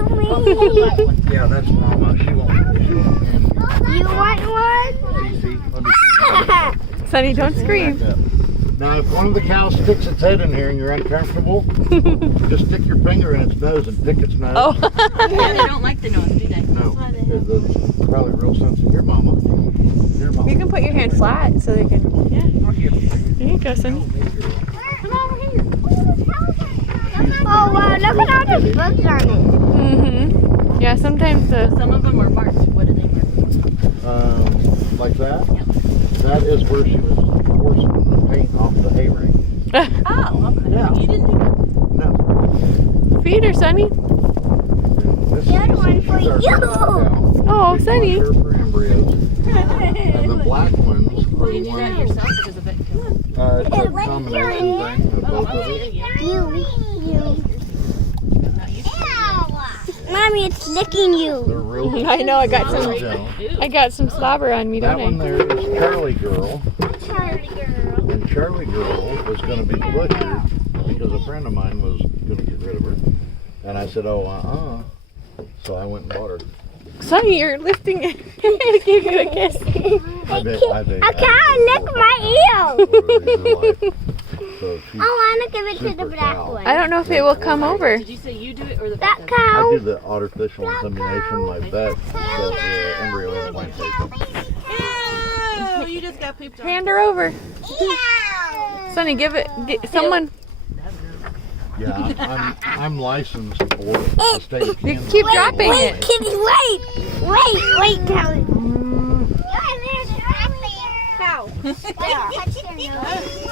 Yeah, that's Mama. She won't hand me. You want one? Let me see. Sonny, don't scream. Now, if one of the cows sticks its head in here and you're uncomfortable, just stick your finger in its nose and pick its nose. Oh. Yeah, they don't like the nose, do they? No, it's probably real sensitive. Here, Mama. Here, Mama. You can put your hand flat so they can. Yeah. There you go, Sonny. Come over here. Oh wow, look at all the bugs on it. Yeah, sometimes the. Some of them are marked. What do they mark? Like that? Yep. That is where she was forcing the paint off the hay ring. Oh, okay. Yeah. You didn't do that. No. Feed her, Sonny. This The other one for these are you. cows. Oh, These Sonny. ones are for embryos. And the black ones are Well, the you do that ones. yourself because of it. It's a combination thing of both of it. You. Mommy, it's licking you. They're real. I know. I got real some. gentle. I got some slobber on me, That don't one I? there is Charlie Girl. Charlie girl. And Charlie Girl was going to be butchered because a friend of mine was going to get rid of her. And I said, oh, So I went and bought her. Sonny, you're lifting it. I gave you a kiss. I can't lick my ear. So she, I want to give it to the Super black cow. one. I don't know if it will come over. Did you say you do it or the That vet does I cow. do the artificial insemination. My vet does the embryo implantation. it? Ew, you just got pooped on. Hand her over. Sonny, give it. Someone. Yeah, I'm licensed for the state of You Kansas. keep dropping Wait, it. kitty, wait, Kelly. Cow. Touch your nose.